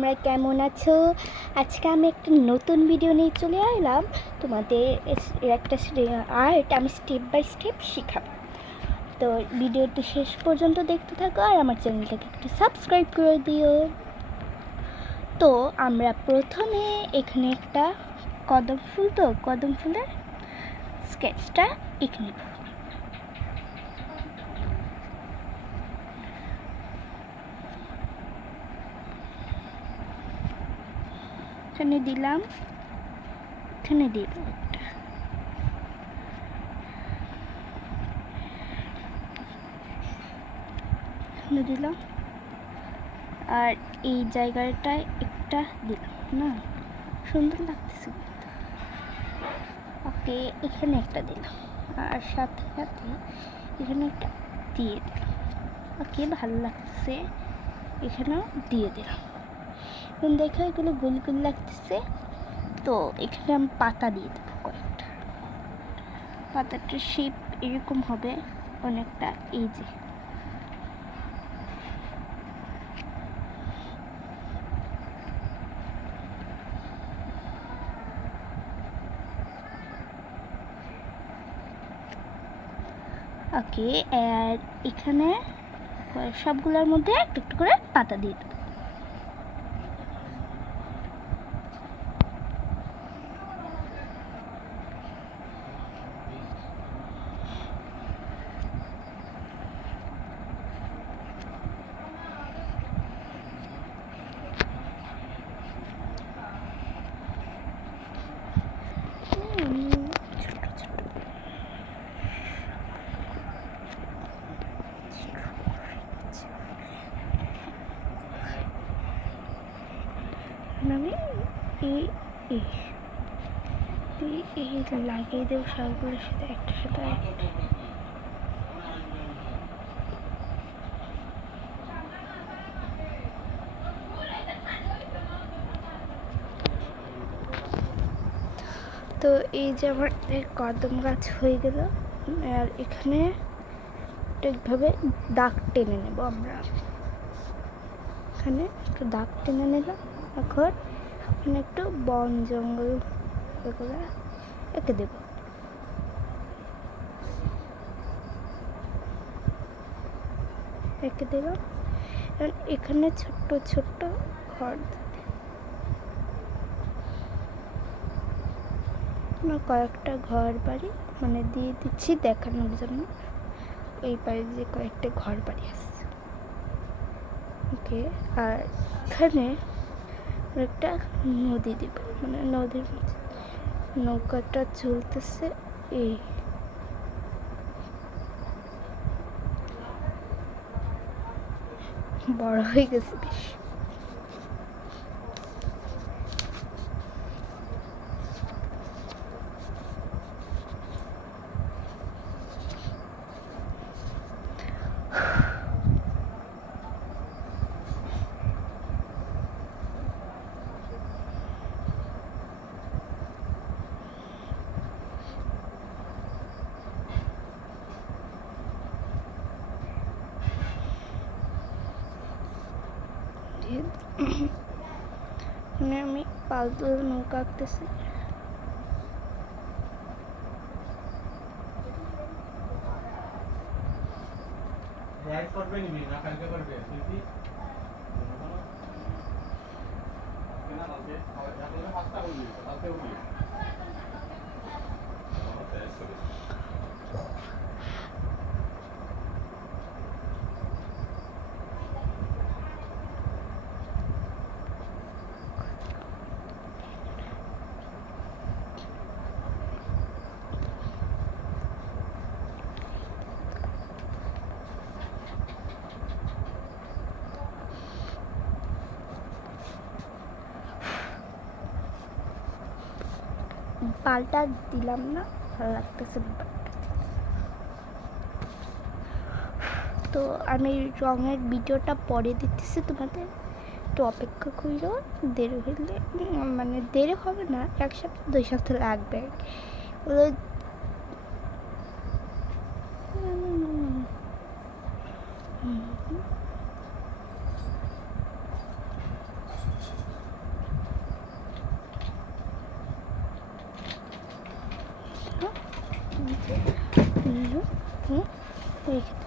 তোমরা কেমন আছো? আজকে আমি একটা নতুন ভিডিও নিয়ে চলে এলাম। তোমাদের একটা আর্ট আমি স্টেপ বাই স্টেপ শেখাবো। তো ভিডিওটি শেষ পর্যন্ত দেখতে থাকো আর আমার চ্যানেলটাকে একটু সাবস্ক্রাইব করে দিও। তো আমরা প্রথমে এখানে একটা কদম ফুলের স্কেচটা এঁকে নেব। এখানে দিলাম, এখানে দিব একটা, এখানে দিলাম, আর এই জায়গাটায় একটা দিলাম না, সুন্দর লাগতেছে। ওকে, এখানে একটা দিলাম আর সাথে সাথে এখানে একটা দিয়ে দিলাম। ওকে, ভালো লাগতেছে, এখানেও দিয়ে দিলাম। এখন দেখো এগুলো গোল গোল লাগতেছে, তো এখানে আমি পাতা দিয়ে দেবো কয়েকটা। পাতাটার শেপ এরকম হবে অনেকটা, এই যে ওকে। আর এখানে সবগুলোর মধ্যে একটু একটু করে পাতা দিয়ে দেবো। আমি এই লাগিয়ে দেবো সবগুলোর সাথে একটা সাথে একটা। তো এই যে আমার কদম গাছ হয়ে গেল। আর এখানে ঠিকভাবে দাগ টেনে নেব আমরা। এখানে একটু দাগ টেনে নিলাম। এখন এখানে একটু বন জঙ্গল এগুলো এঁকে দেব। এঁকে দিলাম। এখানে ছোট্ট ছোট্ট ঘর কয়েকটা ঘর বাড়ি মানে দিয়ে দিচ্ছি দেখানোর জন্য। এই পারে যে কয়েকটা ঘর বাড়ি আসছে। ওকে, আর এখানে একটা নদী দেব, মানে নদীর মধ্যে নৌকাটা চলতেছে। এই বড় হয়ে গেছে বেশ। মানে আমি পালতুর নৌকা আঁকতেছি। পাল্টা দিলাম না, ভালো লাগতেছে ব্যাপারটা। তো আমি রঙের ভিডিওটা পরে দিতেছি তোমাদের, একটু অপেক্ষা করো। দেরি হইলে মানে দেরি হবে না, 1 সপ্তাহ 2 সপ্তাহ লাগবে। হুম রেখে